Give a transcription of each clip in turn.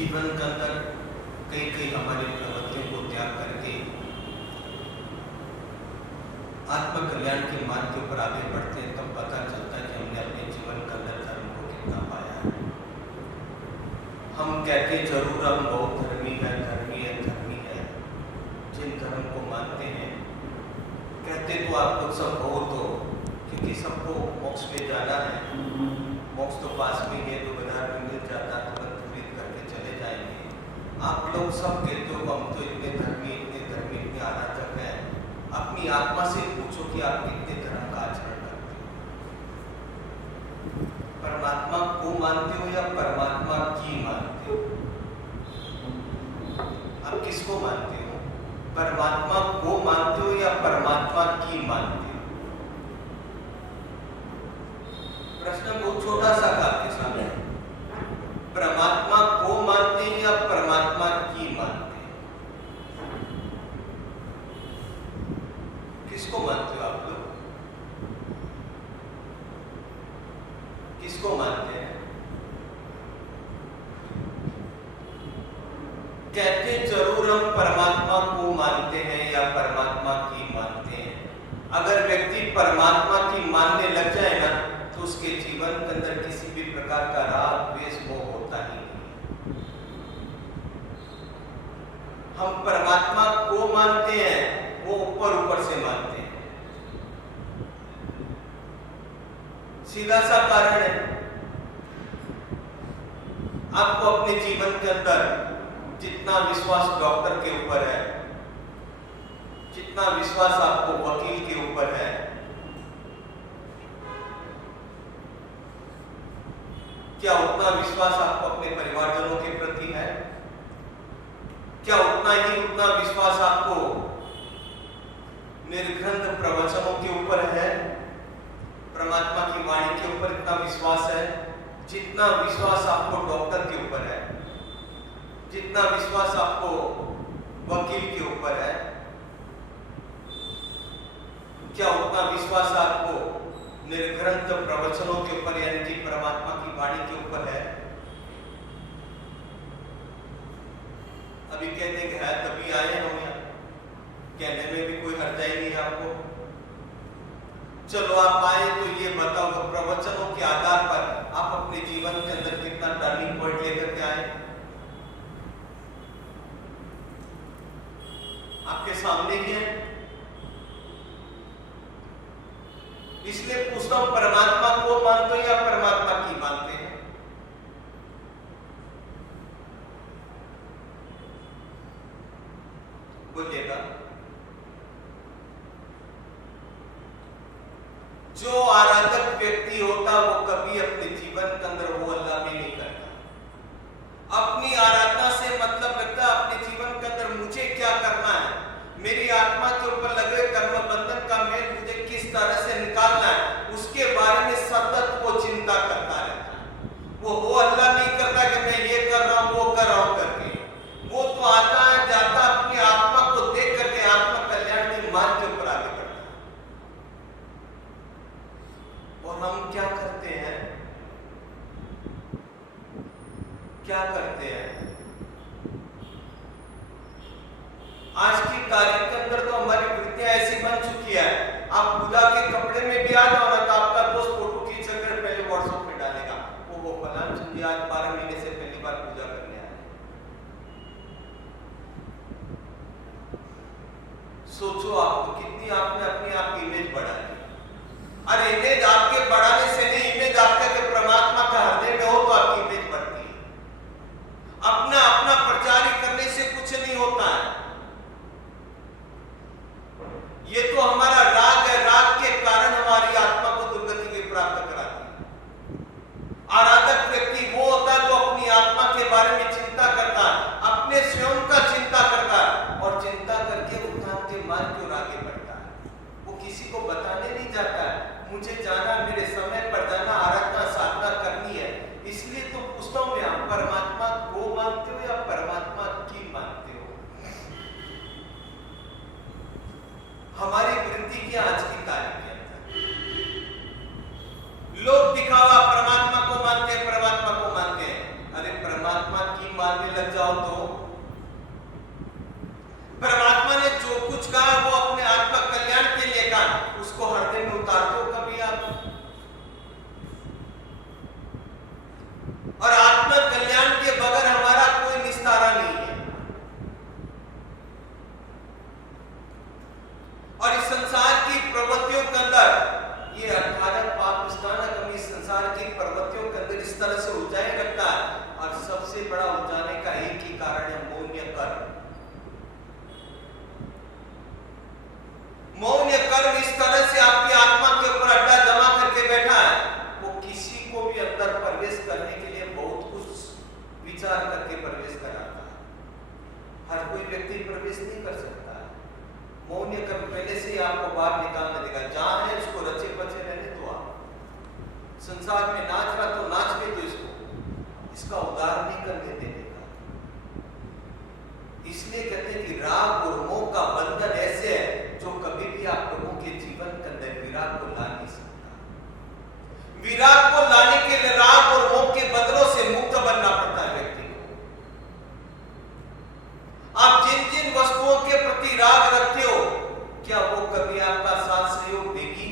जीवन के अंदर कई कई हमारी प्रवृत्तियों को त्याग करके आत्म कल्याण के मार्ग के ऊपर आगे बढ़ते हैं, तब पता चलता है कि हमने अपने जीवन के अंदर धर्म को कितना पाया है। हम कहते जरूर हम बहुत धर्मी है, धर्मी है, धर्मी है, जिन धर्म को मानते हैं कहते तो आप लोग सब बहुत हो, क्योंकि सबको मोक्ष में जाना है, मोक्ष तो पास में है, तो बाजार में मिल जाता तुरंत खरीद करके चले जाएंगे। आप लोग सब कहते हो हम तो इतने धर्मी, इतने आराधक हैं। अपनी आत्मा से पूछो कि आप कितने धर्म का आचरण करते हो। परमात्मा को मानते हो या परमात्मा की मानते हो? आप किसको मानते हो? परमात्मा को मानते हो या परमात्मा की मानते हो? प्रश्न बहुत छोटा सा आपके सामने। परमात्मा को मानते हैं या परमात्मा की मानते हैं? किसको मानते हो आप लोग? किसको मानते हैं? कहते जरूर हम परमात्मा को मानते हैं या परमात्मा की मानते हैं। अगर व्यक्ति परमात्मा की मानने लग जाए ना, तो उसके जीवन के अंदर किसी भी प्रकार का राग द्वेष मोह होता ही नहीं। हम परमात्मा को मानते हैं, वो ऊपर से मानते हैं। सीधा सा कारण है, आपको अपने जीवन के अंदर जितना विश्वास डॉक्टर के ऊपर है, जितना विश्वास आपको वकील के ऊपर है, क्या उतना विश्वास आपको अपने परिवारजनों के प्रति है? क्या उतना विश्वास आपको निर्ग्रंथ प्रवचनों के ऊपर है? परमात्मा की वाणी के ऊपर इतना विश्वास है जितना विश्वास आपको डॉक्टर के ऊपर है, जितना विश्वास आपको वकील के ऊपर है? क्या उतना विश्वास आपको निर्ग्रंथ प्रवचनों के ऊपर यानी कि परमात्मा की वाणी के ऊपर है? अभी कहते हैं है तभी आए हम यहाँ, कहने में भी कोई हर्जाई नहीं है आपको। चलो आप आए तो ये बताओ प्रवचनों के आधार पर आप अपने जीवन के अंदर कितना टर्निंग पॉइंट लेकर के आए? आपके सामने ही है। इसलिए पूछता हूं परमात्मा को मानते हो या परमात्मा की मानते हैं? बोलिएगा। जो आराधक व्यक्ति होता वो कभी अपने जीवन के अंदर वो अल्लाह में नहीं करता, अपनी आराधना से मतलब रखता अपने जीवन के अंदर मुझे क्या करना है, मेरी आत्मा के ऊपर लगे कर्म बंधन का मेल मुझे किस तरह से निकालना है, उसके बारे में सतत वो चिंता करता रहता है। वो अल्लाह नहीं करता कि मैं ये कर रहा हूं वो कर रहा हूं करके, वो तो आता है जाता अपनी आत्मा को देख करके आत्मा कल्याण के मार्ग के ऊपर आगे बढ़ता है। और हम क्या करते हैं? क्या करते हैं? आज की तारीख के अंदर तो हमारी वृत्तियां ऐसी बन चुकी है, आप पूजा के कपड़े में भी आ जाओ ना तो आपका दोस्त फोटो खींच कर पहले व्हाट्सएप पे डालेगा, वो फलान जी आज 12 महीने से पहली बार पूजा करने आए। सोचो आपको कितनी आपने अपनी आप की इमेज बढ़ा ली। अरे इमेज आपके बढ़ाने से नहीं, इमेज आपका के परमात्मा का हृदय में हो तो आपकी इमेज बढ़ती है। अपना अपना प्रचार करने से कुछ नहीं होता है। ये तो हमारा राग है, राग के कारण हमारी आत्मा को दुर्गति के प्राप्त कराती है। आराधक व्यक्ति वो होता है जो अपनी आत्मा के बारे में चिंता करता है, अपने स्वयं का चिंता करता है और चिंता करके उत्थान के मार्ग की ओर आगे बढ़ता है। वो किसी को बताने नहीं जाता है मुझे जाना मेरे समय विचार करके प्रवेश कराता है। हर कोई व्यक्ति प्रवेश नहीं कर सकता है। मौन कर्म पहले से ही आपको बाहर निकालने देगा। जहां है उसको रचे बचे रहने दो। आप संसार में नाच रहा तो नाच के तो इसका उदाहरण नहीं करने देने का। इसलिए कहते हैं कि राग और मोह का बंधन ऐसे है जो कभी भी आप लोगों के जीवन के अंदर विराग को ला नहीं सकता। विराग को लाने के लिए राग और मोह के बंधनों से मुक्त बनना पड़ता है व्यक्ति को। आप जिन जिन वस्तुओं के प्रति राग रखते हो, क्या वो कभी आपका साथ सहयोग देगी?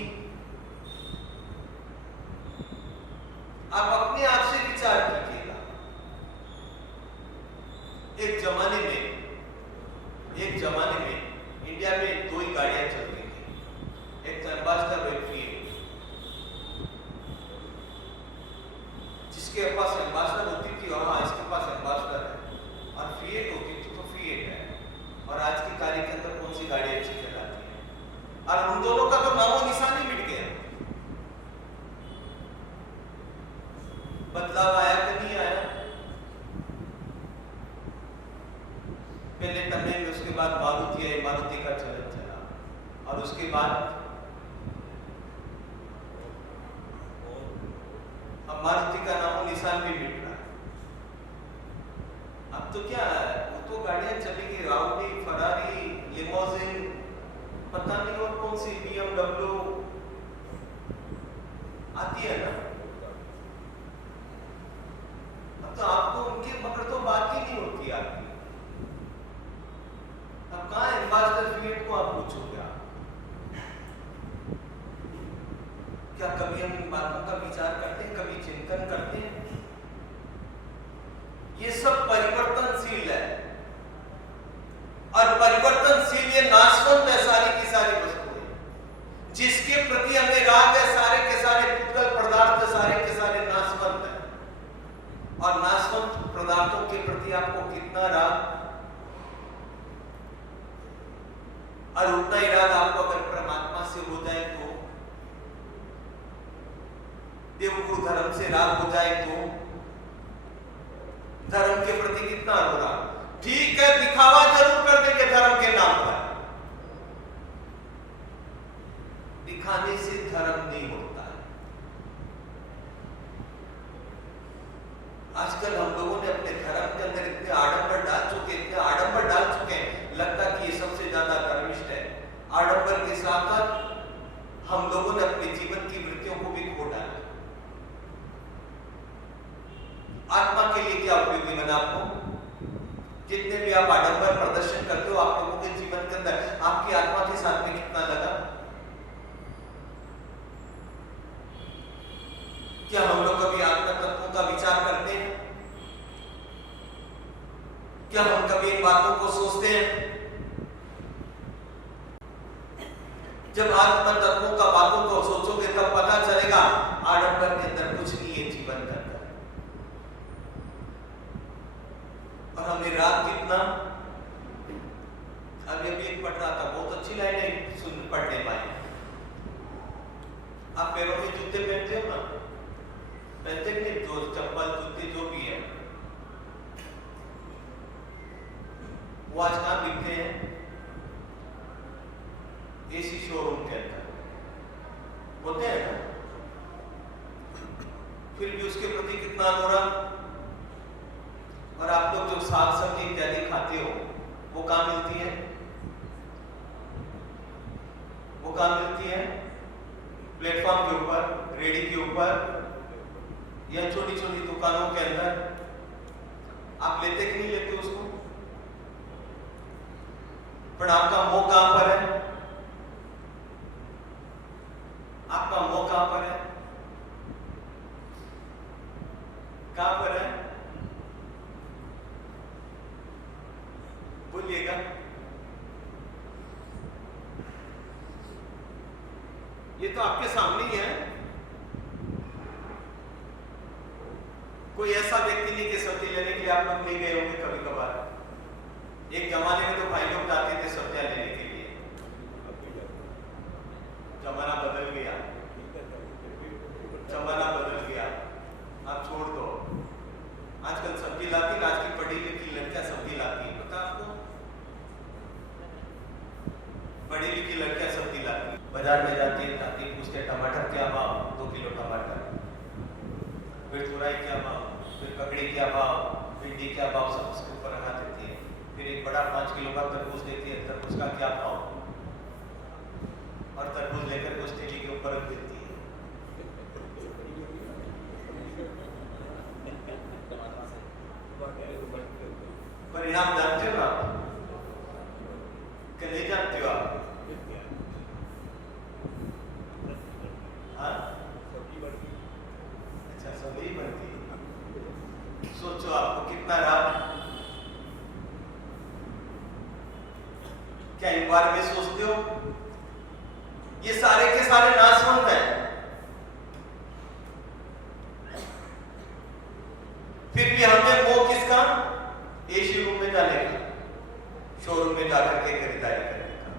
आप अपने आप से विचार कीजिएगा। एक जमाने में इंडिया में दो ही गाड़ियां चल रही थी, एक एम्बेसडर और एक फीएट। जिसके पास एम्बेसडर होती थी और हाँ इसके पास एम्बेसडर है, और फीएट होती थी तो फीएट है। और आज की तारीख के अंदर कौन सी गाड़ी अच्छी चलाती है? और उन दोनों का तो नामो निशान ही मिट गया। बदलाव आया कि नहीं आया? पहले टर्ने में, उसके बाद मारुति का चलन चला, और उसके बाद अब मारुति का नामो निशान भी मिट रहा है। अब तो क्या है, वो तो गाड़ियां चलेगी, ऑडी, फरारी, लिमोजिन, पता नहीं और कौन सी BMW आती है ना। अब तो आपको उनके मगर तो बात ही नहीं होती आपकी। अब कहाँ एम्बेसडर फीएट को आप पूछोगे? क्या कभी हम इन बातों का विचार करते हैं, कभी चिंतन करते हैं? ये सब परिवर्तनशील है, और परिवर्तनशील ये नाशवंत है सारी की सारी वस्तुएं। जिसके प्रति हमें राग है, सारे के सारे पुद्गल पदार्थ सारे के सारे नाशवंत है। और नाशवंत पदार्थों के प्रति आपको कितना राग, और उतना ही राग आपको अगर परमात्मा से हो जाए तो, देवगुरु धर्म से राग हो जाए तो, धर्म के प्रति कितना होगा? ठीक है, दिखावा जरूर कर देंगे धर्म के नाम पर। दिखाने से धर्म नहीं होता है। आजकल हम लोगों ने अपने धर्म के अंदर इतने आडंबर डाल चुके हैं, लगता कि ये सबसे ज्यादा धर्मिष्ठ है। आडंबर के साथ साथ हम लोगों ने अपने जीवन की वृत्तियों को भी खो डाला। आत्मा के लिए क्या उपयोगी बना आपको? जितने भी आप आडंबर प्रदर्शन करते हो, आप लोगों के जीवन के अंदर आपकी आत्मा के साथ में कितना लगा? क्या हम लोग कभी आत्म तत्वों का विचार करते हैं? क्या हम कभी इन बातों को सोचते हैं? जब आत्म तत्वों का बातों को सोचोगे तब पता चलेगा आडंबर के अंदर कुछ नहीं है जीवन के अंदर। और हमें राग कितना, अभी एक पढ़ रहा था, बहुत अच्छी लाइनें सुन पढ़ने पाए। आप पैरों में जूते पहनते हो ना, पहनते नहीं? जो चप्पल जूते जो भी है वो आज कहाँ बिकते हैं? एसी शोरूम के अंदर होते हैं ना। फिर भी उसके प्रति कितना अनुराग। और आप लोग जो साग सब्जी इत्यादि खाते हो वो कहाँ मिलती है? वो कहाँ मिलती है? प्लेटफॉर्म के ऊपर, रेडी के ऊपर, या छोटी छोटी दुकानों के अंदर। आप लेते कि नहीं लेते उसको? पर आपका मोह कहां पर है? आपका मोह कहां पर है? कहां पर है? बोलिएगा। ये तो आपके सामने ही है। कोई ऐसा व्यक्ति नहीं कि सब्जी लेने के लिए आप लोग नहीं गए होंगे कभी कभार। एक जमाने में तो भाई लोग जाते थे सब्जियां लेने के लिए। जमाना बदल गया, जमाना बदल गया, आप छोड़ दो। आजकल सब्जी लाती, आज की पढ़ी लिखी लड़कियां सब्जी लाती है, पता आपको? पढ़ी लिखी लड़कियां सब्जी लाती, बाजार में जाती है, जाती पूछते टमाटर क्या भाव, 2 किलो टमाटर, फिर तुरई क्या भाव, फिर ककड़ी क्या भाव, भिंडी क्या भाव, सब उसके ऊपर लगा देती है। फिर एक बड़ा 5 किलो का तरबूज देती है, तरबूज का क्या भाव, और तरबूज लेकर उस ठेली के ऊपर रख देती है। परिणाम जानते हो आप कि नहीं जानते हो आप? हाँ, अच्छा सब्जी बनती है। सोचो आपको कितना रात, क्या एक बार में सोचते हो? ये सारे के सारे नाशवंत हैं, फिर भी हमें मोह किसका? एसी रूम में जाने का, शोरूम में जाकर के खरीदारी करने का।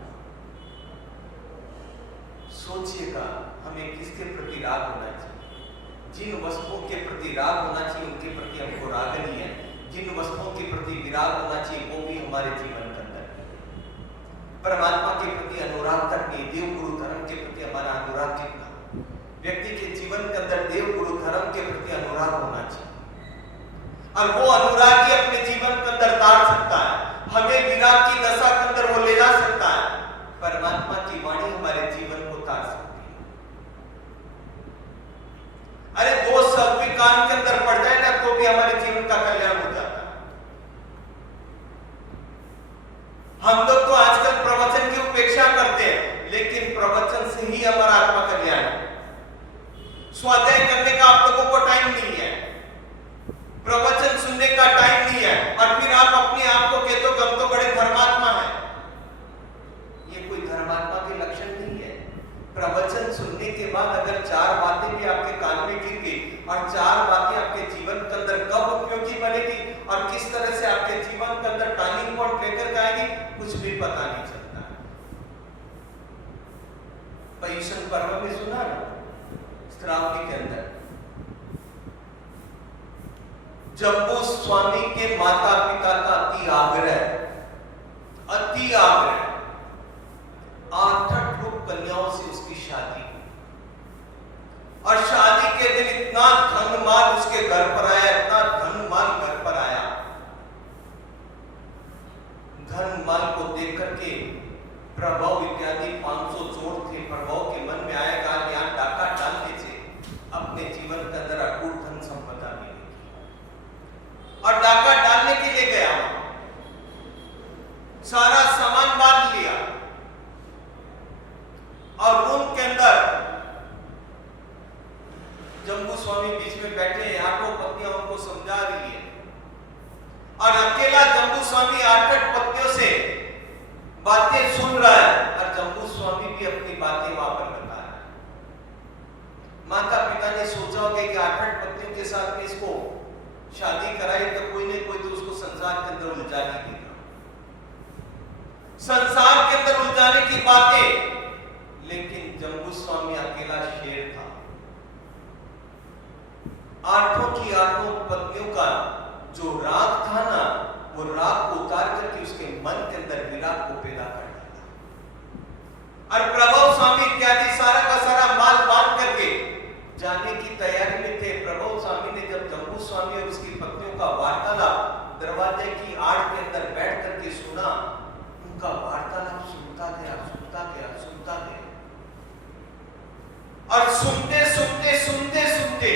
सोचिएगा हमें किसके प्रति राग होना चाहिए? जिन वस्तुओं के प्रति राग होना चाहिए उनके प्रति हमको राग नहीं है, जिन वस्तुओं के प्रति विराग होना चाहिए वो भी हमारे जीवन के अंदर है। परमात्मा के प्रति अनुराग तक नहीं, देव गुरु धर्म के प्रति हमारा अनुराग कितना? व्यक्ति के जीवन के अंदर देव गुरु धर्म के प्रति अनुराग होना चाहिए, और वो अनुराग ही अपने जीवन के अंदर तार सकता है, हमें विराग की दशा के अंदर वो ले जा सकता है। परमात्मा की वाणी हमारे जीवन को तार सकती है। अरे 2 शब्द भी कान के अंदर पड़ जाए ना तो भी हमारे जीवन का कल्याण हो जाता है। हम लोग तो आजकल प्रवचन की उपेक्षा करते हैं, लेकिन प्रवचन से ही हमारा आत्मा कल्याण है। स्वाध्याय करने का आप लोगों को टाइम नहीं है, प्रवचन सुनने का टाइम नहीं है, और फिर आप अपने आप को कहते हो कि हम तो बड़े धर्मात्मा हैं। ये कोई धर्मात्मा के लक्षण नहीं है। प्रवचन सुनने के बाद अगर 4 बातें भी आपके कान में गिर गई, और 4 बातें आपके जीवन के अंदर कब उपयोगी बनेगी और किस तरह से आपके जीवन के अंदर टर्निंग पॉइंट लेकर आएगी, कुछ भी पता नहीं चलता। पर्युषण पर्व में सुना ना, श्रावणी के अंदर जम्बू स्वामी के माता पिता का अति आग्रह, 8 रूप कन्याओं से उसकी शादी हुई, और शादी के दिन इतना धन माल उसके घर पर आया, इतना धन माल घर पर आया। धन माल को देख करके प्रभव इत्यादि 500 चोर थे, प्रभव के मन में आएगा यहाँ डाका डालने से अपने जीवन के अंदर अटूट धन संपदा मिलेगी, और डाका डालने के लिए गया, सारा सामान बांध लिया, और रूम के अंदर जम्बू स्वामी बीच में बैठे हैं, 8 पत्नियां उनको समझा रही है, और अकेला जम्बू स्वामी 8 पत्नियों से बातें सुन रहा है, और जम्बू स्वामी भी अपनी बातें वहां पर बता रहा है। माता पिता ने सोचा होगा कि 8 पत्नियों के साथ में इसको शादी कराई तो कोई नहीं कोई तो उसको संसार के अंदर उलझा ही देगा, संसार के अंदर उलझाने की बातें। लेकिन जम्बू स्वामी अकेला शेर था, 8 की 8 पत्नियों का जो राग था ना, वो राग को उतार करके उसके मन के अंदर विराग को पैदा कर दिया। और प्रभव स्वामी इत्यादि सारा का सारा माल बांध करके जाने की तैयारी में थे। प्रभव स्वामी ने जब जम्बू स्वामी और उसकी पत्नियों का वार्तालाप दरवाजे की आड़ के अंदर बैठ करके सुना, उनका वार्तालाप सुनता गया, सुनता गया, सुनता गया, और सुनते सुनते सुनते सुनते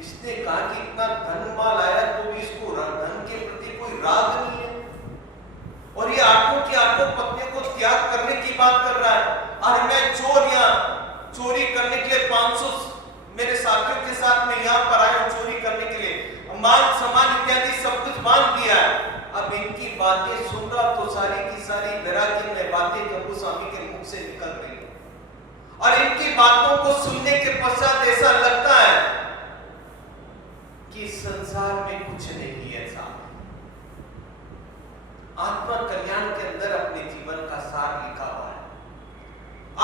इसने कहा कि इतना धन माल आया तो भी इसको धन के प्रति कोई राग नहीं है, और ये 8 की 8 पत्नियों को त्याग करने की बात कर रहा है, और मैं चोरी करने के लिए 500 मेरे साथियों के साथ में यहाँ पर आया हूँ चोरी करने के लिए, माल सामान इत्यादि सब कुछ बांध दिया है। अब इनकी बातें सुन रहा तो सारी की सारी वैराग्य में बातें जम्बू स्वामी के मुख से निकल रही, और इनकी बातों को सुनने के पश्चात ऐसा लगता है कि संसार में कुछ नहीं ऐसा। आत्मा कल्याण के अंदर अपने जीवन का सार लिखा हुआ है।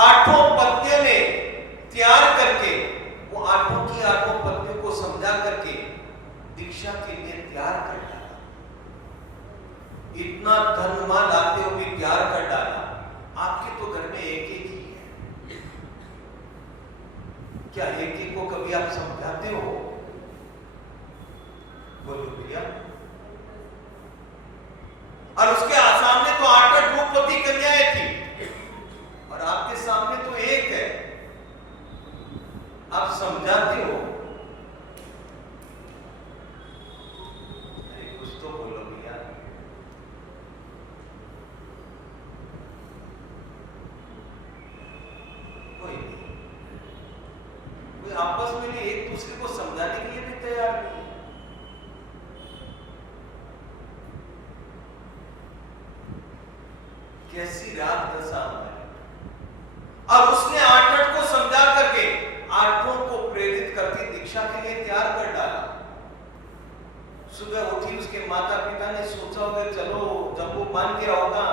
8 पत्नियों ने त्याग करके, वो 8 की 8 पत्नियों को समझा करके दीक्षा के लिए तैयार कर डाला, इतना धन माल आते हुए भी तैयार कर डाला। आपके तो घर में एक एक ही है, क्या एक एक को कभी आप समझाते हो? बोलो भैया। और उसके सामने तो 8 रूपवती कन्याएं थी और आपके सामने तो एक है, आप समझाते हो? अरे कुछ तो बोलो भैया। कोई नहीं, कोई आपस में भी एक दूसरे को समझाने के लिए भी तैयार नहीं। कैसी रात दशा है। और उसने 8 को समझा करके 8 को प्रेरित करके दीक्षा के लिए तैयार कर डाला। सुबह उठी, उसके माता पिता ने सोचा होगा चलो जम्बू मान के होगा,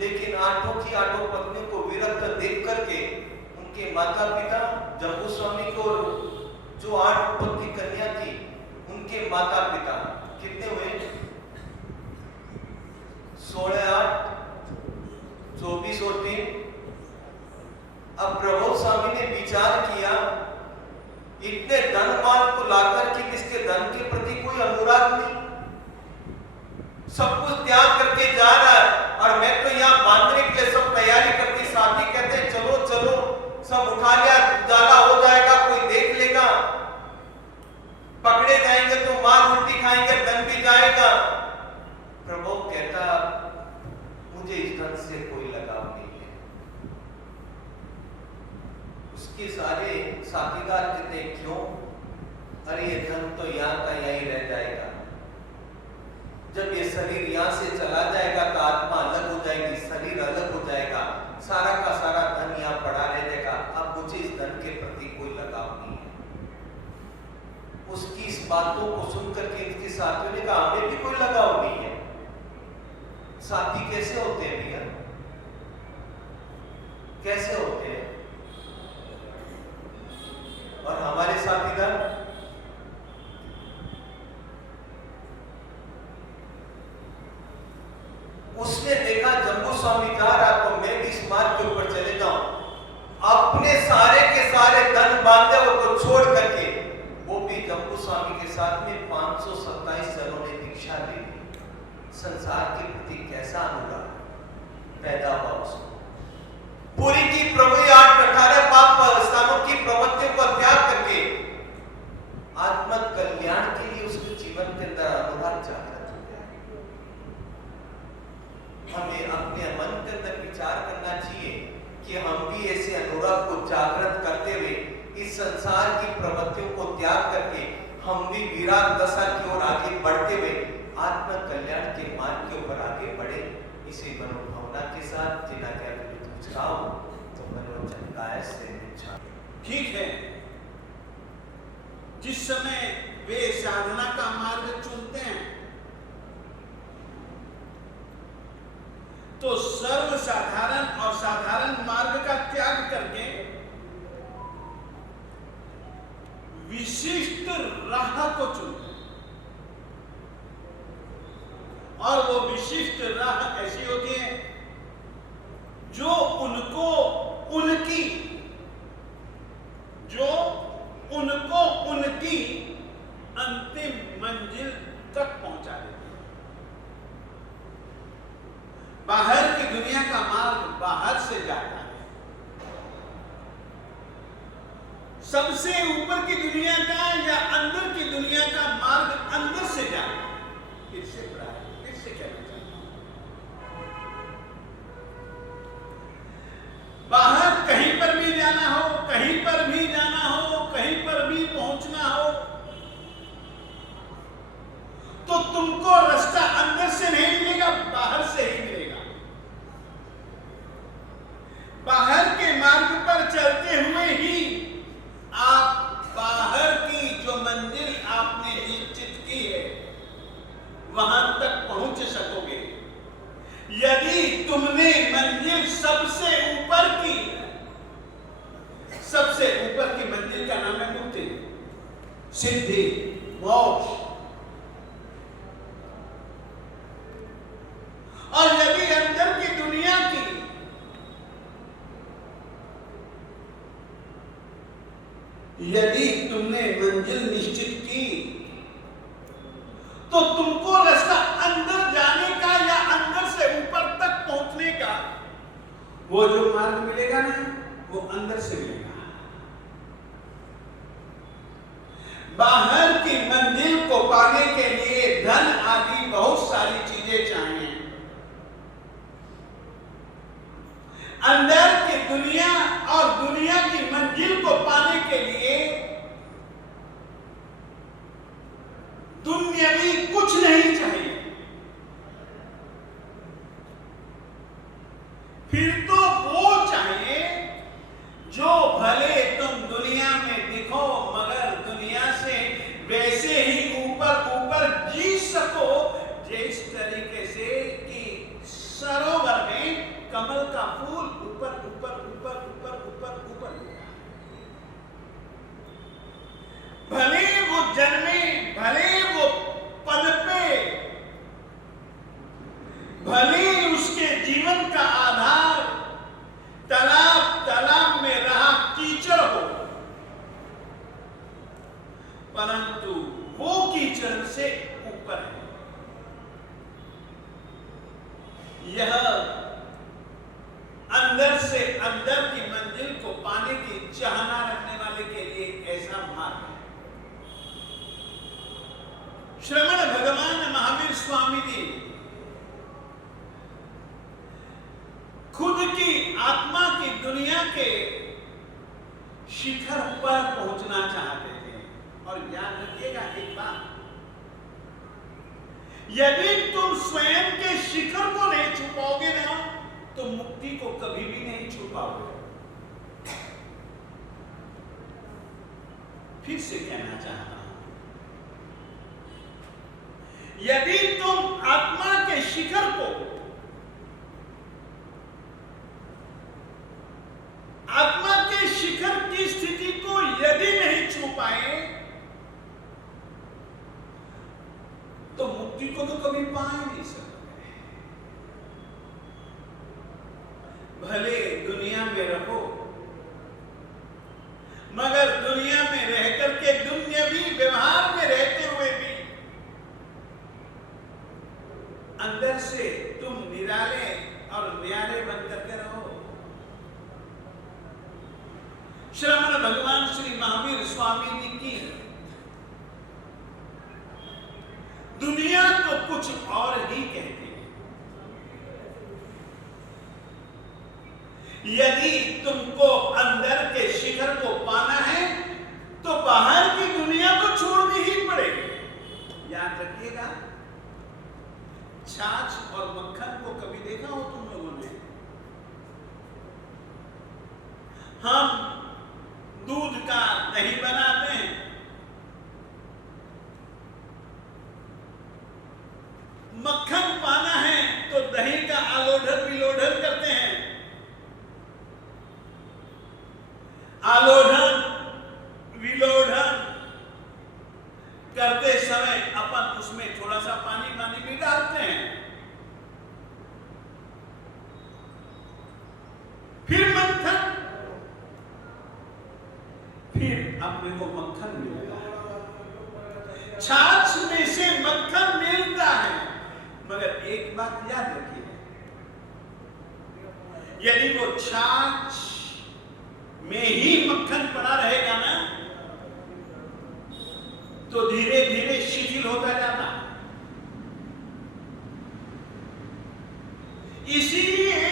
लेकिन 8 की 8 पत्नी को विरक्त देख करके उनके माता पिता जम्बू स्वामी को, जो 8 पत्नी कन्या थी, उनके माता पिता कितने हुए? 16, 8, 24 और 3। अब प्रभु स्वामी ने विचार किया, इतने धन माल को लाकर के इसके धन के प्रति कोई अनुराग नहीं, सब कुछ त्याग करके जा रहा है और मैं तो यहाँ बांधने के लिए सब तैयारी करती। साथी कहते हैं चलो चलो, सब उठा लिया, उजाला हो जाएगा, कोई देख लेगा, पकड़े जाएंगे तो मार उल्टी खाएंगे, धन भी जाएगा। प्रभु कहता मुझे इस धन से कोई लगाव नहीं है। उसके सारे साथीदार कहते क्यों? अरे ये धन तो यहाँ का यहीं रह जाएगा, जब ये शरीर यहाँ से चला जाएगा तो आत्मा अलग हो जाएगी, शरीर अलग हो जाएगा, सारा का सारा धन यहाँ पड़ा रह जाएगा। अब मुझे इस धन के प्रति कोई लगाव नहीं है। उसकी इस बातों को सुनकर के इसके साथियों ने कहा हमें भी कोई लगाव नहीं है। साथी कैसे होते हैं भैया? कैसे होते हैं? और हमारे साथीदार उसने देखा जम्बू स्वामी जा रहा तो मैं भी इस मार्ग के ऊपर चले जाऊं, अपने सारे के सारे धन बांधे को छोड़ करके वो भी जम्बू स्वामी के साथ में 527 जनों ने दीक्षा ली। संसार के प्रति कैसा अनुराग पैदा हुआ उसको। पूरी की प्रभु 8-18 पाप स्थानों की प्रवृत्तियों को त्याग करके आत्म कल्याण के लिए उसके जीवन के अंदर अनुराग जागृत हो गया। हमें अपने मन के अंदर विचार करना चाहिए कि हम भी ऐसे अनुराग को जागृत करते हुए इस संसार की प्रवृत्तियों को त्याग करके हम भी विराग दशा की ओर आगे बढ़ते हुए आत्म कल्याण के मार्ग के ऊपर आगे बढ़े। इसी मनोभावना के साथ जिना क्या तो मनोरंजन गाय से ठीक है। जिस समय वे साधना का मार्ग चुनते हैं तो सर्व साधारण और साधारण मार्ग का त्याग करके विशिष्ट राह को चुनते हैं। और वो विशिष्ट राह कैसी होती है? जो उनको उनकी अंतिम मंजिल तक पहुंचा देती है। बाहर की दुनिया का मार्ग बाहर से जाता है, सबसे ऊपर की दुनिया का या अंदर की दुनिया का मार्ग अंदर से जाता है। इससे कहना चाहता हूं, बाहर कहीं पर भी जाना हो, कहीं पर भी जाना हो, कहीं पर भी पहुंचना हो तो तुमको रास्ता अंदर से नहीं मिलेगा, बाहर से ही मिलेगा। बाहर के मार्ग पर चलते हुए ही आप बाहर की जो मंजिल आपने निश्चित की है वहां तक पहुंच सकोगे। यदि तुमने मंजिल सबसे ऊपर की, सबसे ऊपर की मंजिल का नाम है मुक्ति, सिद्धि, मौज। और यदि अंदर की दुनिया की यदि तुमने मंजिल निश्चित की तो तुमको रास्ता अंदर जाने का या अंदर से ऊपर तक पहुंचने का वो जो मार्ग मिलेगा ना, वो अंदर से मिलेगा। बाहर की मंजिल को पाने के लिए धन आदि बहुत सारी चीजें चाहिए। अंदर की दुनिया और दुनिया की मंजिल को पाने के लिए दुनियावी कुछ नहीं चाहिए। फिर तो वो चाहिए जो भले तुम दुनिया में दिखो मगर दुनिया से वैसे ही ऊपर ऊपर जी सको, जिस तरीके से कि सरोवर में कमल का फूल ऊपर ऊपर ऊपर ऊपर ऊपर ऊपर। भले वो जन्मे, भले वो पनपे, भले उसके जीवन का आधार तालाब तालाब में रहा कीचड़ हो, परंतु वो कीचड़ से ऊपर है। यह अंदर से अंदर की मंजिल को पाने की चाहना रखने वाले के लिए ऐसा मार्ग है। श्रमण भगवान महावीर स्वामी जी खुद की आत्मा की दुनिया के शिखर पर पहुंचना चाहते थे। और याद रखिएगा एक बात, यदि तुम स्वयं के शिखर को नहीं छू पाओगे ना, तो मुक्ति को कभी भी नहीं छू पाओगे। फिर से कहना चाहता हूं, यदि तुम आत्मा के शिखर को, आत्मा के शिखर की स्थिति को यदि नहीं छू पाए, तो मुक्ति को तो कभी पा ही नहीं सकते। भले दुनिया में रहो मगर दुनिया में रह करके दुनियावी व्यवहार में रहते हुए भी अंदर से तुम निराले और न्यारे बन करके रहो। श्रमण भगवान श्री महावीर स्वामी जी की दुनिया तो कुछ और ही कहती है। यदि तुमको अंदर के शिखर को पाना है तो बाहर की दुनिया को छोड़नी ही पड़ेगी। याद रखिएगा, छाछ और मक्खन को कभी देखा हो तुम लोगों ने? हम दूध का दही बनाते हैं, मक्खन पाना है तो दही का आलोढ़न विलोढ़न करते हैं। आलोढ़न विलोढ़न करते समय अपन उसमें थोड़ा सा पानी भी डालते हैं। फिर मंथन, फिर अपने को मक्खन मिलेगा। छाछ में से मक्खन मिलता है, मगर एक बात याद रखिए, यदि वो छाछ में ही मक्खन पड़ा रहेगा ना, तो धीरे धीरे शिथिल होता जाता। इसीलिए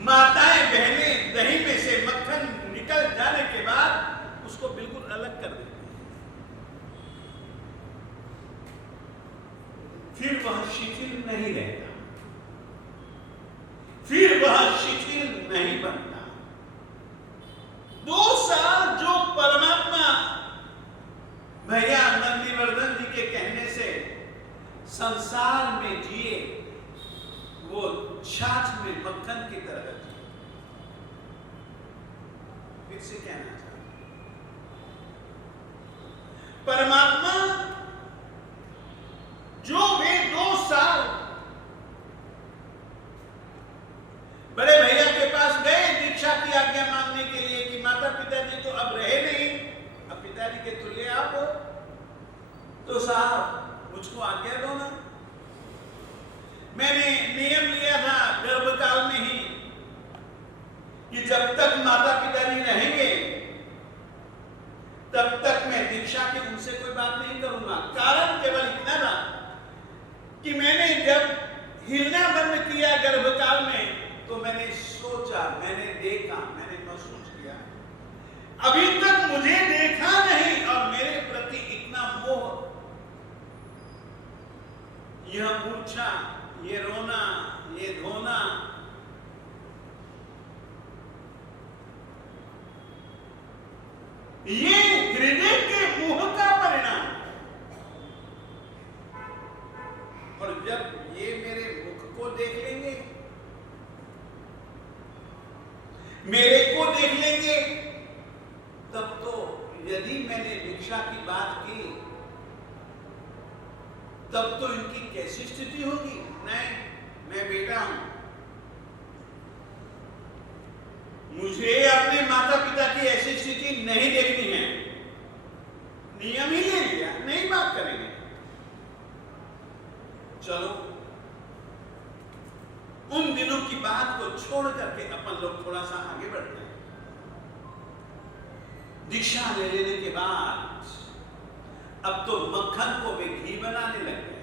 माताएं बहनें दही में से मक्खन निकल जाने के बाद उसको बिल्कुल अलग कर देती हैं। फिर वह शिथिल नहीं रहता, फिर वह शिथिल नहीं बनता। 2 साल जो परमात्मा भैया नंदीवर्धन जी के कहने से संसार में जिए, वो छाछ में मक्खन की तरह जिए। फिर से कहना चाहता, परमात्मा जो वे 2 साल बड़े भैया के पास गए दीक्षा की आज्ञा मांगने के लिए कि माता पिताजी तो अब रहे नहीं, अब पिताजी के तुल्य आप हो, तो साहब मुझको आज्ञा दो ना। मैंने नियम लिया था गर्भकाल में ही कि जब तक माता पिताजी रहेंगे तब तक मैं दीक्षा की उनसे कोई बात नहीं करूंगा। कारण केवल इतना था कि मैंने जब हिलना बंद किया गर्भकाल में तो मैंने सोचा, मैंने देखा, मैंने महसूस किया अभी तक मुझे देखा नहीं और मेरे प्रति इतना मोह, यह मूर्छा, ये रोना, ये धोना, ये हृदय के मोह का परिणाम। और जब ये मेरे मुख को देख लेंगे, मेरे को देख लेंगे, तब तो यदि मैंने दीक्षा की बात की तब तो इनकी कैसी स्थिति होगी। नहीं, मैं बेटा हूं, मुझे अपने माता पिता की ऐसी स्थिति नहीं देखनी है। नियम ही ले लिया, नहीं बात करेंगे। चलो उन दिनों की बात को छोड़ करके अपन लोग थोड़ा सा आगे बढ़ते हैं। दीक्षा ले लेने के बाद अब तो मक्खन को वे घी बनाने लग गए।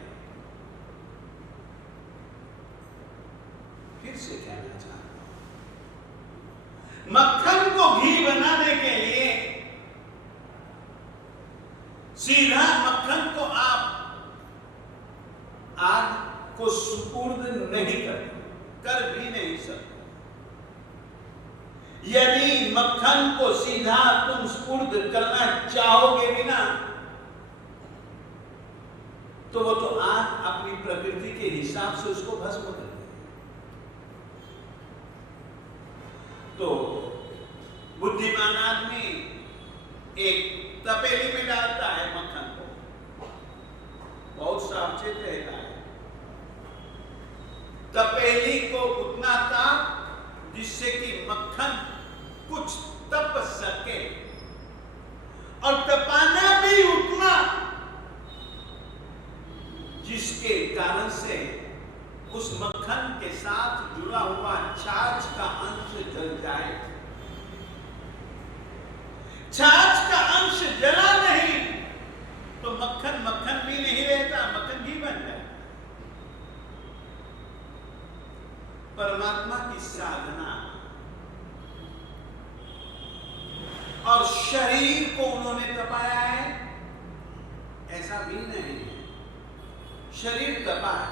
फिर से कहना चाहता हूं, मक्खन को घी बनाने के लिए सीधा मक्खन को आप आग को सुपुर्द नहीं कर भी नहीं सकते। यदि मक्खन को सीधा तुम सुपुर्द करना चाहोगे भी ना, तो वो तो आग अपनी प्रकृति के हिसाब से उसको भस्म कर देगी। तो बुद्धिमान आदमी एक तपेली में डालता है मक्खन को, बहुत सावचेत रहता है। तपेली को उतना ताप जिससे कि मक्खन कुछ तप सके, और तपाना भी उतना जिसके कारण से उस मक्खन के साथ जुड़ा हुआ छाछ का अंश जल जाए। छाछ का अंश जला नहीं तो मक्खन मक्खन भी नहीं रहता, मक्खन घी बन जाए। परमात्मा की साधना और शरीर को उन्होंने तपाया है, ऐसा भी नहीं है। शरीर तपा है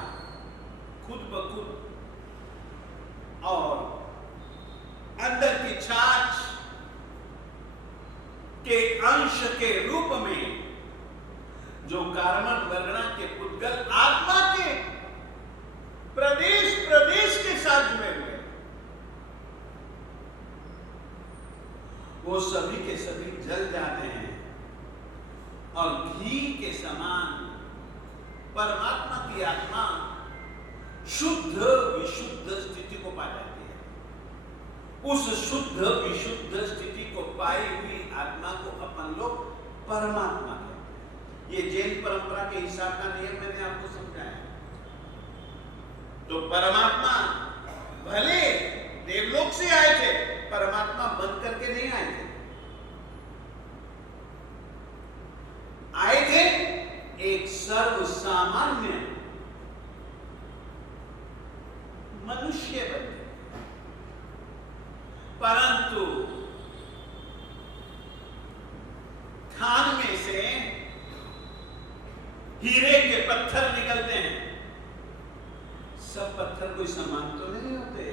खुद ब खुद, और अंदर की छाछ के अंश के रूप में जो कार्बन वर्णा के पुद्गल आत्मा के प्रदेश प्रदेश के साथ जुड़े हुए, वो सभी के सभी जल जाते हैं और घी के समान परमात्मा की आत्मा शुद्ध विशुद्ध स्थिति को पा जाती है। उस शुद्ध विशुद्ध स्थिति को पाई हुई आत्मा को अपन लोग परमात्मा कहते हैं। ये जैन परंपरा के हिसाब का नियम मैंने आपको समझाया। तो परमात्मा भले देवलोक से आए थे, परमात्मा बन करके नहीं आए थे, आए थे एक सर्व सामान्य मनुष्य बन, परंतु खान में से हीरे के पत्थर निकलते हैं। सब पत्थर कोई समान तो नहीं होते,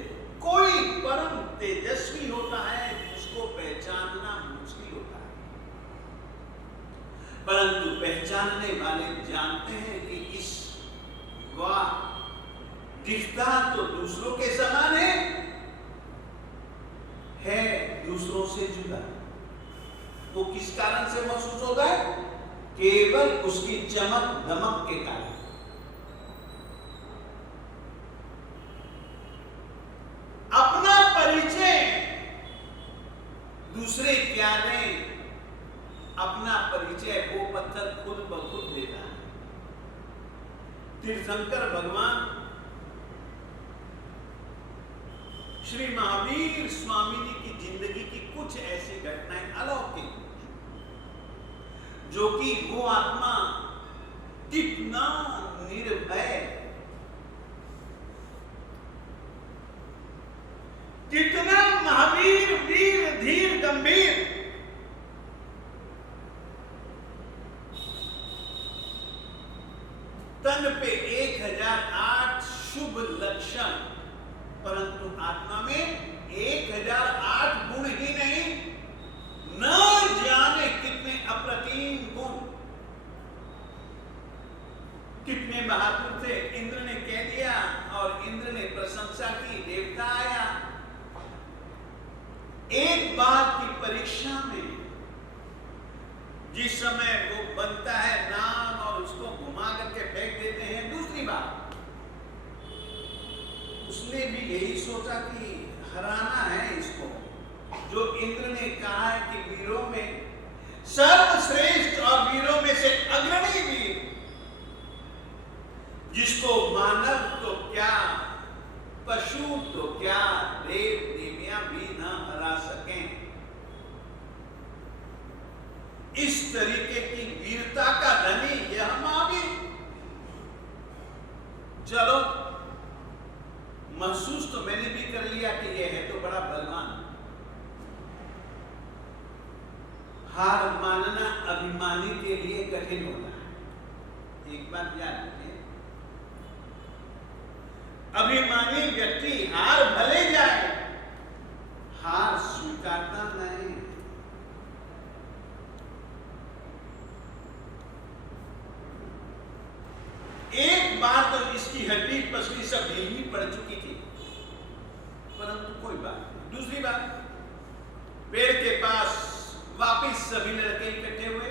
कोई परम तेजस्वी होता है जिसको पहचानना मुश्किल होता है, परंतु पहचानने वाले जानते हैं कि इस वाह दिखता तो दूसरों के समान है दूसरों से जुदा। वो किस कारण से महसूस होता है? केवल उसकी चमक दमक के कारण। अपना परिचय दूसरे क्या दें, अपना परिचय वो पत्थर खुद ब खुद देता है। तीर्थंकर भगवान श्री महावीर स्वामी जी की जिंदगी की कुछ ऐसी घटनाएं अलौकिक, जो कि वो आत्मा कितना निर्भय, कितना महावीर वीर धीर गंभीर, तन पे 1008 शुभ लक्षण, परंतु आत्मा में 1008 गुण ही नहीं, न जाने कितने अप्रतिम गुण। कितने बहादुर थे, इंद्र ने कह दिया और इंद्र ने प्रशंसा की, देवता आया। एक बात की परीक्षा में जिस समय वो बनता है नाम और उसको घुमा करके फेंक देते हैं, दूसरी बात उसने भी यही सोचा कि हराना है इसको। जो इंद्र ने कहा है कि वीरों में सर्वश्रेष्ठ और वीरों में से अग्रणी वीर, जिसको मानव तो क्या, पशु तो क्या, देव देवियां भी न हरा सकें, इस तरीके की वीरता का धनी यह महावीर। चलो, महसूस तो मैंने भी कर लिया कि यह है तो बड़ा बलवान। हार मानना अभिमानी के लिए कठिन होता है। एक बात याद रखिए, अभिमानी व्यक्ति हार भले जाए, हार स्वीकारता नहीं। एक बार तो इसकी हड्डी पसली सब ढीली पड़ चुकी थी, परंतु कोई बात नहीं। दूसरी बात, पेड़ के पास वापिस सभी लड़के इकट्ठे हुए।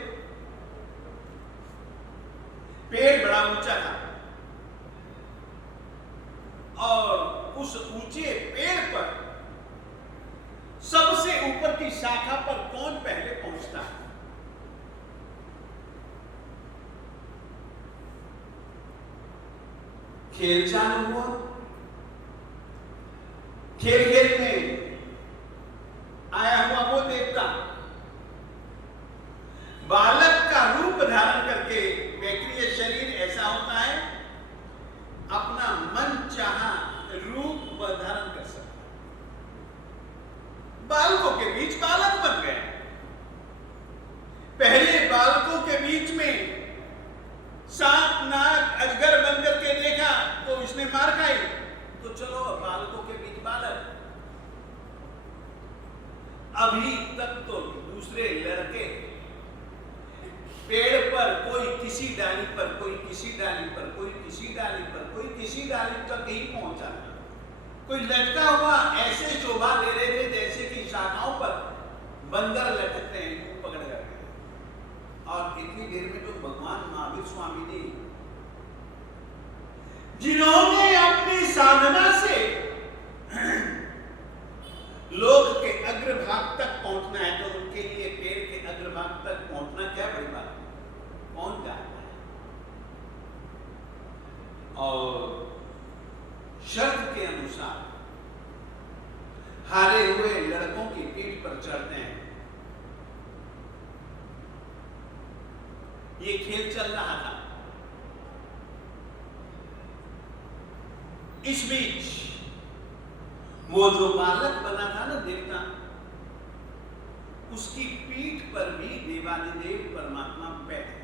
पेड़ बड़ा ऊंचा था और उस ऊंचे पेड़ पर सबसे ऊपर की शाखा पर कौन पहले पहुंचता है? खेल चालू हुआ। खेल खेल में आया हुआ वो देवता बालक का रूप धारण करके, व्यक्ति शरीर ऐसा होता है अपना मन चाहा रूप धारण कर सकता। बालकों के बीच बालक बन गए। पहले बालकों के बीच में सांप नाग अजगर बन करके देखा तो इसने मार खाई, तो चलो बालकों के बीच बालक। अभी तक तो दूसरे लड़के पेड़ पर, कोई किसी डाली पर, कोई किसी डाली पर, कोई किसी डाली पर, कोई किसी डाली तक ही पहुंचा। कोई लटका हुआ ऐसे शोभा ले रहे थे जैसे कि शाखाओं पर बंदर लटकते हैं मुंह पकड़ करके। और इतनी देर में तो भगवान महावीर स्वामी जी, जिन्होंने अपनी साधना से लोक के अग्रभाग तक पहुंचना है, तो उनके लिए पेड़ के अग्रभाग तक पहुंचना क्या बड़ी बात है, कौन जानता है। और शर्त के अनुसार हारे हुए लड़कों की पीठ पर चढ़ते हैं। ये खेल चल रहा था। इस बीच वो जो बालक बना था ना देवता, उसकी पीठ पर भी देवादिदेव परमात्मा बैठे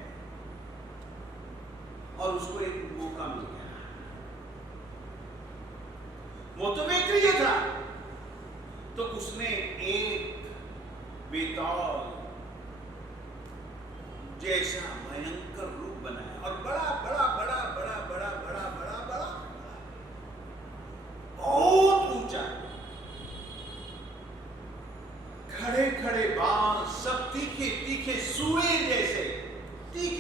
और उसको एक मौका मिल गया। वो तो वेत्रीय था, तो उसने एक बेताल जैसा भयंकर रूप बनाया और बड़ा बड़ा बड़ा बड़ा बड़ा बड़ा बड़ा बड़ा बहुत ऊंचा, खड़े खड़े बाल, सब तीखे तीखे सुए जैसे, तीखे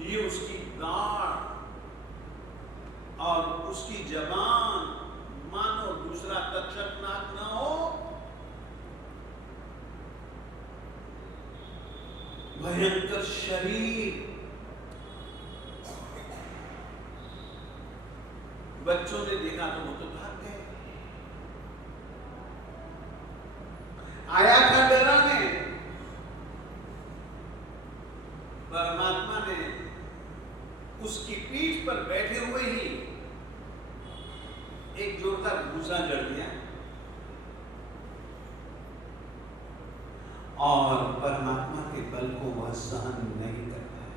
ये उसकी गाढ़ और उसकी जबान मानो दूसरा तक्षक नाग न हो, भयंकर शरीर। बच्चों ने देखा तो वो तो भाग गए। आया था डराने, परमात्मा ने उसकी पीठ पर बैठे हुए ही एक जोरदार घूसा जड़ दिया और परमात्मा के बल को वह सहन नहीं कर पाया।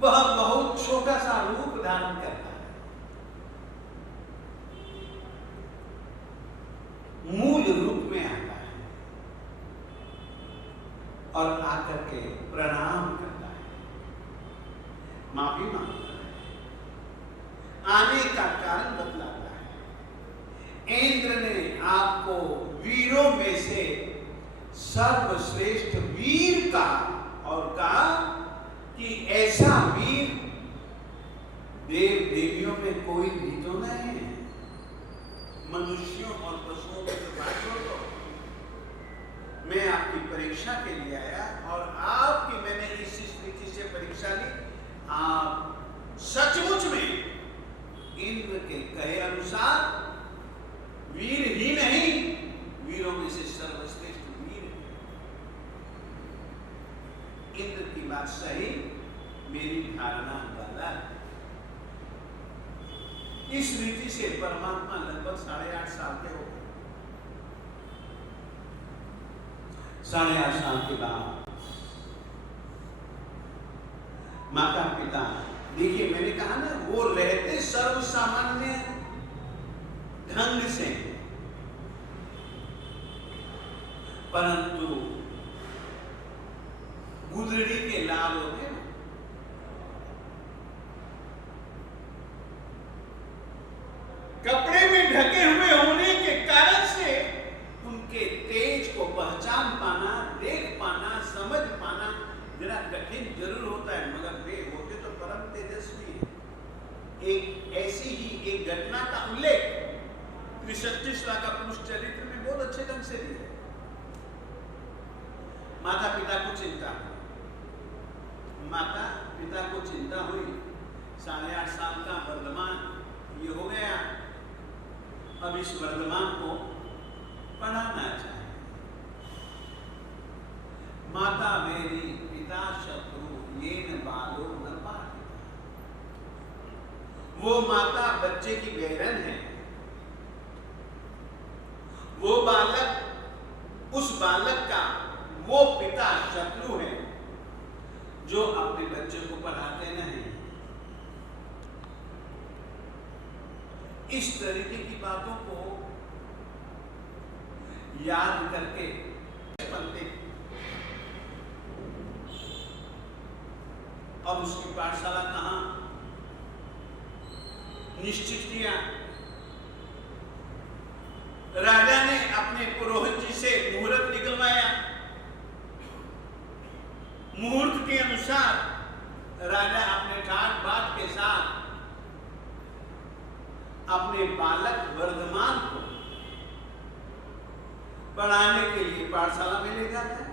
वह बहुत छोटा सा रूप धारण करता है, मूल रूप में आता है और आकर के प्रणाम करता है, माफी मांगता है, आने का कारण बतलाता है। इंद्र ने आपको वीरों में से सर्वश्रेष्ठ वीर का और कहा कि ऐसा वीर देव देवियों में कोई भी तो नहीं है। मनुष्यों और पशुओं के तो बात छोड़ो, मैं आपकी परीक्षा के लिए आया और आपकी मैंने इस स्थिति से परीक्षा ली। आप सचमुच में इंद्र के कहे अनुसार वीर ही नहीं, वीरों में से सर्वश्रेष्ठ वीर है। इंद्र की बात सही, मेरी धारणा वाला है। इस रीति से परमात्मा लगभग 8.5 साल के हो गए। 8.5 साल के बाद माता पिता, देखिए मैंने कहा ना, वो रहते सर्व सामान्य ढंग से, परंतु गुदड़ी के लाल होते हैं। कपड़े में ढके हुए होने के कारण से उनके तेज को पहचान पाना, देख पाना, समझ पाना जरा कठिन जरूर होता है, मगर वे होते तो परम तेजस्वी हैं। एक ऐसी ही एक घटना का उल्लेख 63 का पुरुष चरित्र में बहुत अच्छे ढंग से दिया है। माता पिता को चिंता हुई, 8.5 साल का वर्धमान ये हो गया, अब इस वर्धमान को पढ़ाना चाहिए। माता मेरी पिता शत्रु, ये न बालो न पाठिता। वो माता बच्चे की बहन है, वो बालक, उस बालक का वो पिता शत्रु है जो अपने बच्चे को पढ़ाते नहीं। इस तरीके की बातों को याद करके बनते और उसकी पाठशाला कहां निश्चित किया। राजा ने अपने पुरोहित जी से मुहूर्त निकलवाया। मुहूर्त के अनुसार राजा अपने ठाट बाट के साथ अपने बालक वर्धमान को पढ़ाने के लिए पाठशाला में ले जाता है।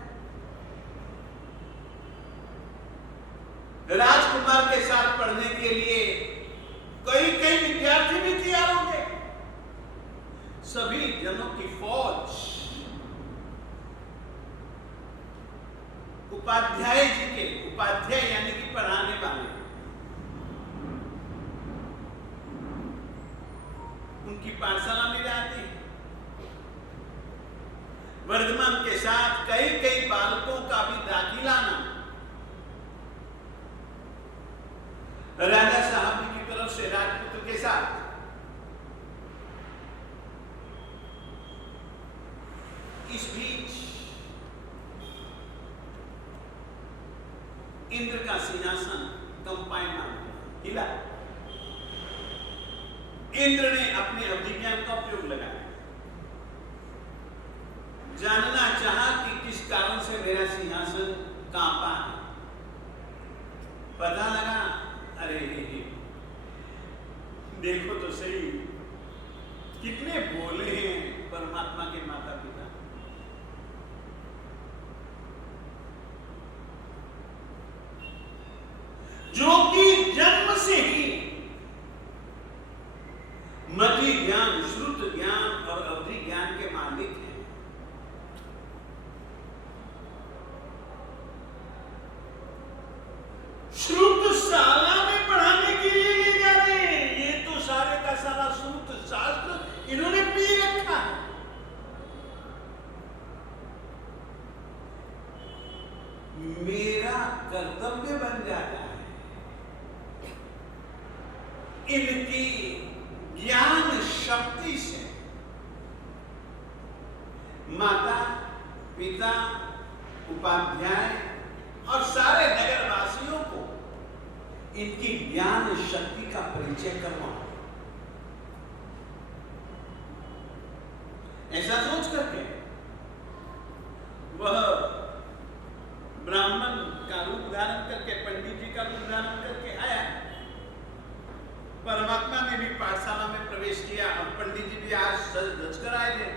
राजकुमार के साथ पढ़ने के लिए कई विद्यार्थी भी तैयार हो गए। सभी जनों की फौज उपाध्याय जी के, उपाध्याय यानी कि पढ़ाने वाले, उनकी पाठशाला में जाते हैं। वर्धमान के साथ कई बालकों का भी दाखिला ना राजा साहब जी की तरफ से राजपुत्र के साथ। इस बीच इंद्र का सिंहासन कंपायमान हिला। इंद्र ने अपने अभिज्ञान का उपयोग लगाया, जानना चाहा कि किस कारण से मेरा सिंहासन कांपा है। पता लगा, अरे देखो तो सही कितने भोले हैं परमात्मा के माता पिता। जो कि जन्म से ही मति ज्ञान, श्रुत ज्ञान और अवधि ज्ञान के मालिक हैं। श्रुतशाला में पढ़ाने के लिए ले जा रहे हैं। ये तो सारे का सारा श्रुत शास्त्र इन्होंने पी रखा है। मेरा कर्तव्य बन जाता है इनकी ज्ञान शक्ति से माता पिता उपाध्याय और सारे नगरवासियों को इनकी ज्ञान शक्ति का परिचय करवाओ। ऐसा सोच करके वह ब्राह्मण का रूप धारण करके, पंडित जी का रूप धारण करके आया। परमात्मा ने भी पाठशाला में प्रवेश किया और पंडित जी भी आज सज धज कर आए थे।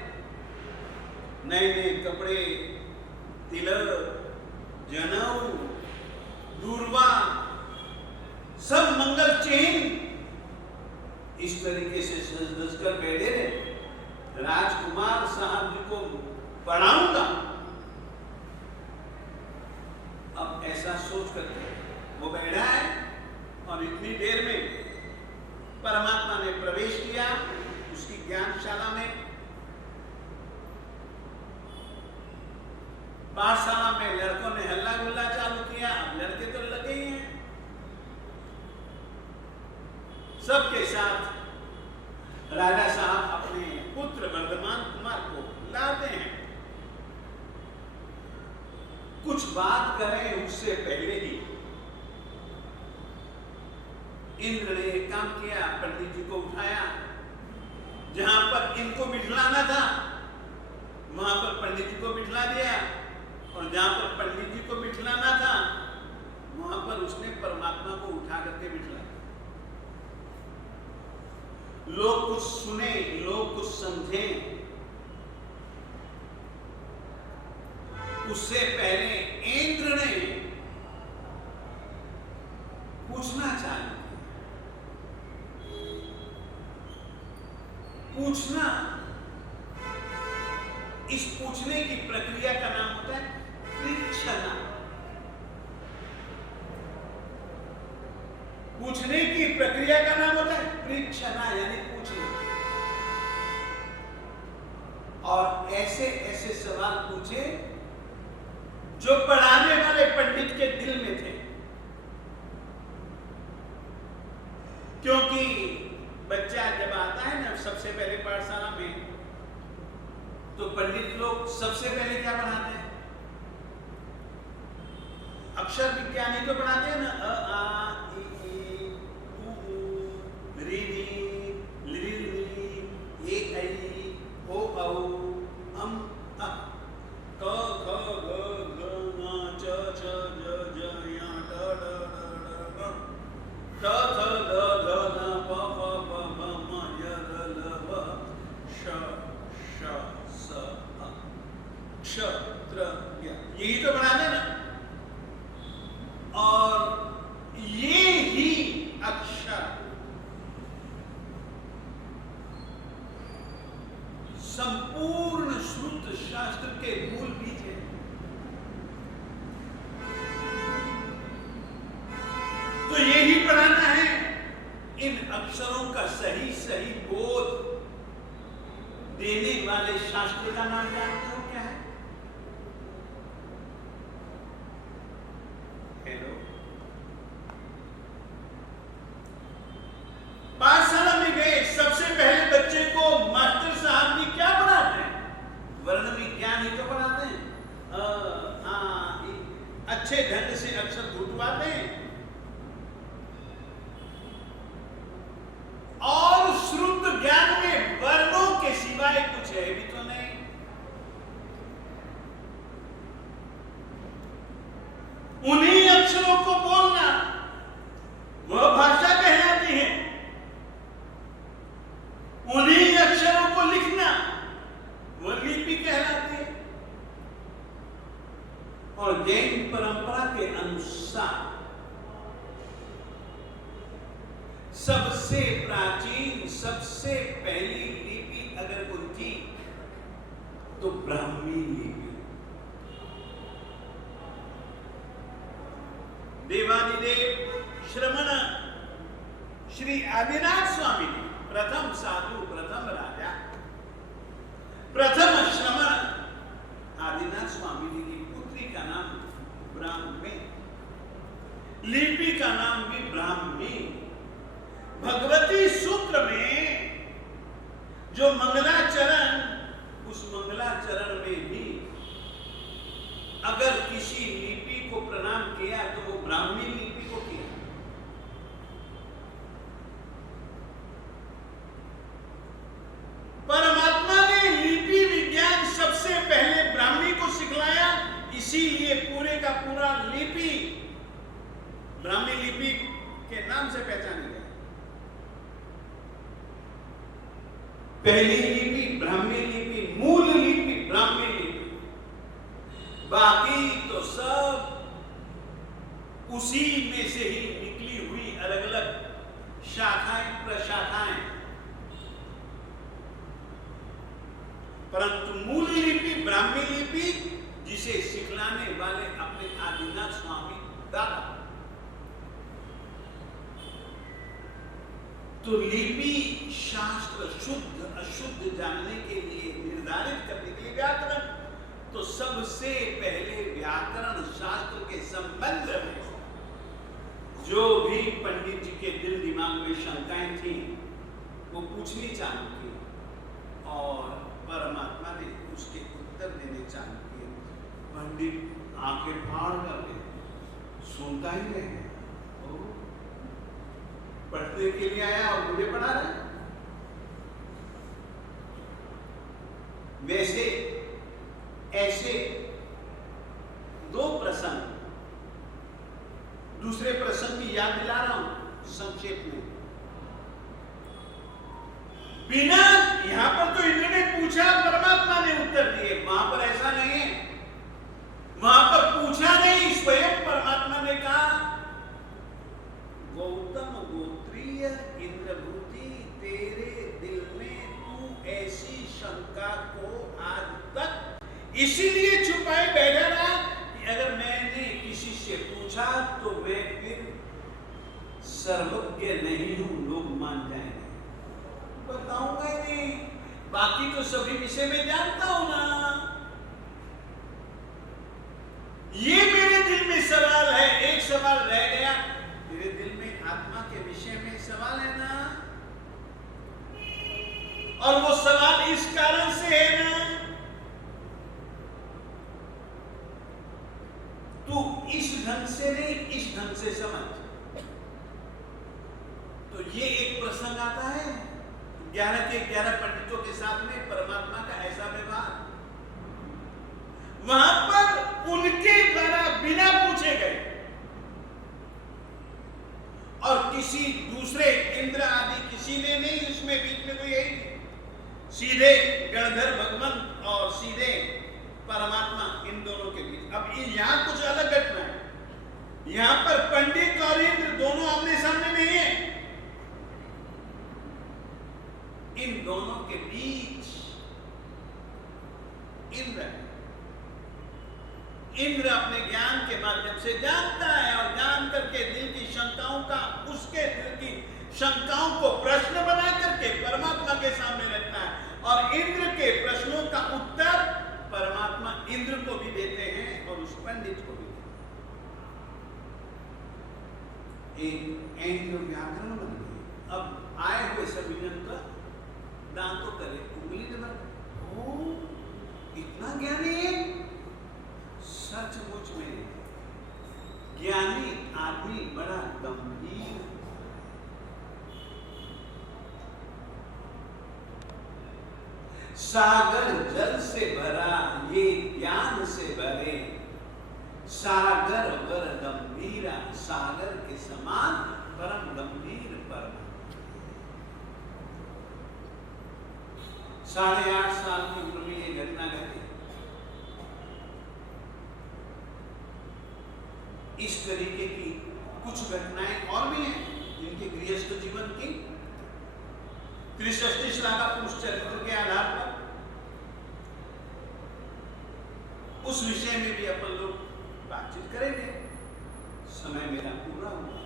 नए नए कपड़े, तिलक, जनेऊ, दूर्वा, सब मंगल चिन्ह इस तरीके से सज धज कर बैठे थे। राजकुमार साहब जी को पढ़ाऊंगा। अब ऐसा सोच करके वो बैठा है और इतनी देर में परमात्मा ने प्रवेश किया उसकी ज्ञानशाला में। पाठशाला में लड़कों ने हल्ला गुल्ला चालू किया। अब लड़के तो लगे ही हैं। सबके साथ राजा साहब अपने पुत्र वर्धमान कुमार को लाते हैं। कुछ बात करें उससे पहले ही इंद्र ने एक काम किया, पंडित जी को उठाया। जहां पर इनको बिठलाना था वहां पर पंडित जी को बिठला दिया और जहां पर पंडित जी को बिठलाना था वहां पर उसने परमात्मा को उठा करके बिठला दिया। लोग कुछ सुने, लोग कुछ समझे, उससे पहले इंद्र ने पूछना चालू। पूछना, इस पूछने की प्रक्रिया का नाम होता है परीक्षना। पूछने की प्रक्रिया का नाम होता है परीक्षना, यानी पूछना। और ऐसे ऐसे सवाल पूछे जो पढ़ाने वाले पंडित के दिल में थे। क्योंकि बच्चा जब आता है ना सबसे पहले पाठशाला में, तो पंडित लोग सबसे पहले क्या पढ़ाते हैं? अक्षर विज्ञान ही तो पढ़ाते हैं ना। अ आ इ ई उ ऊ ऋ ऋ लृ लृ ए ऐ ओ औ अम अ क ख ग घ ङ च छ ज झ ञ ट ड ढ ढ ट थ द ध न प फ ब भ म य र ल व श श स अ क्षत्र ज्ञ, यही तो पढ़ाते हैं ना। और ये ही अक्षर संपूर्ण श्रुत शास्त्र के मूल बीज है। तो यही पढ़ाना है। इन अक्षरों का सही सही बोध देने वाले शास्त्र का नाम जानते हो क्या है? हेलो, पाठशाला में गए, सबसे पहले बच्चे को मास्टर साहब जी क्या पढ़ाते हैं? वर्ण विज्ञान ही तो पढ़ाते हैं। अच्छे ढंग से अक्षर ढूंढवाते हैं और श्रुत ज्ञान में वर्णों के सिवाय कुछ है भी तो नहीं। जैन परंपरा के अनुसार सबसे प्राचीन, सबसे पहली लिपि अगर कोई थी तो ब्राह्मी लिपि। देवादिदेव श्रमण श्री आदिनाथ स्वामी जी, प्रथम साधु, प्रथम राजा, प्रथम श्रमण आदिनाथ स्वामी जी की पुत्री का नाम ब्राह्मी, लिपि का नाम भी ब्राह्मी। भगवती सूत्र में जो मंगलाचरण, उस मंगलाचरण में भी अगर किसी लिपि को प्रणाम किया तो वो ब्राह्मी लिपि को किया। परमात्मा ने लिपि विज्ञान सबसे पहले ब्राह्मी को सिखलाया, इसीलिए पूरे का पूरा लिपि ब्राह्मी लिपि के नाम से पहचानी गई। पहली लिपि ब्राह्मी लिपि, मूल लिपि ब्राह्मी लिपि, बाकी तो सब उसी में से ही निकली हुई अलग अलग शाखाएं, प्रशाखाएं, परंतु मूल लिपि ब्राह्मी लिपि जिसे सिखलाने वाले अपने आदिनाथ स्वामी दादा। तो लिपि शास्त्र शुद्ध अशुद्ध जानने के लिए, निर्धारित करने के लिए व्याकरण, तो सबसे पहले व्याकरण शास्त्र के संबंध में जो भी पंडित जी के दिल दिमाग में शंकाएं थी वो पूछनी चालू की और परमात्मा ने उसके उत्तर देने चालू किए। पंडित आंखें फाड़ करके सुनता ही रहे, पढ़ने के लिए आया और मुझे पढ़ा रहा है। वैसे ऐसे दो प्रसंग, दूसरे प्रसंग की याद दिला रहा हूं संक्षेप में। बिना, यहां पर तो इंद्र ने पूछा, परमात्मा ने उत्तर दिए। वहां पर ऐसा नहीं है, वहां पर पूछा नहीं, स्वयं परमात्मा ने कहा, गौतम गोत्रीय इंद्रभूति, तेरे दिल में तू ऐसी शंका को आज तक इसीलिए छुपाए बैठा रहा कि अगर मैंने किसी से पूछा तो मैं फिर सर्वज्ञ नहीं हूं, लोग मान जाएंगे, बताऊंगा ही नहीं, बाकी तो सभी विषय में जानता हूं ना। ये मेरे दिल में सवाल है, एक सवाल रह गया, मेरे दिल में आत्मा के विषय में सवाल है ना, और वो सवाल इस कारण से है ना, तू इस ढंग से नहीं, इस ढंग से समझ। तो ये एक प्रसंग आता है 11 के 11 पंडितों के साथ में परमात्मा का ऐसा व्यवहार, वहां पर उनके द्वारा बिना पूछे गए और किसी दूसरे इंद्र आदि किसी ने नहीं, उसमें बीच में कोई यही सीधे गणधर भगवान और सीधे परमात्मा, इन दोनों के बीच। अब यहां कुछ अलग घटना है, यहां पर पंडित और इंद्र दोनों आमने सामने नहीं है, इन दोनों के बीच इंद्र अपने ज्ञान के माध्यम से जानता है और जान करके दिल की शंकाओं का, उसके दिल की शंकाओं को प्रश्न बना करके परमात्मा के सामने रखता है, और इंद्र के प्रश्नों का उत्तर परमात्मा इंद्र को भी देते हैं और उस पंडित को भी देते हैं। एक इंद्र व्याकरण बन गई। अब आए हुए सभी जन का दांतों करे उंगली दबा, ओ इतना ज्ञानी है, सचमुच में ज्ञानी आदमी बड़ा गंभीर, सागर जल से भरा ये ज्ञान से भरे, सागर वर गंभीरा, सागर के समान परम गंभीर परम। 8.5 साल की उम्र में ये घटना घटी। इस तरीके की कुछ घटनाएं और भी हैं जिनके गृहस्थ जीवन की त्रिशष्टि श्लाघा पुरुष चरित्र के आधार पर उस विषय में भी अपन लोग बातचीत करेंगे। समय मेरा पूरा हुआ।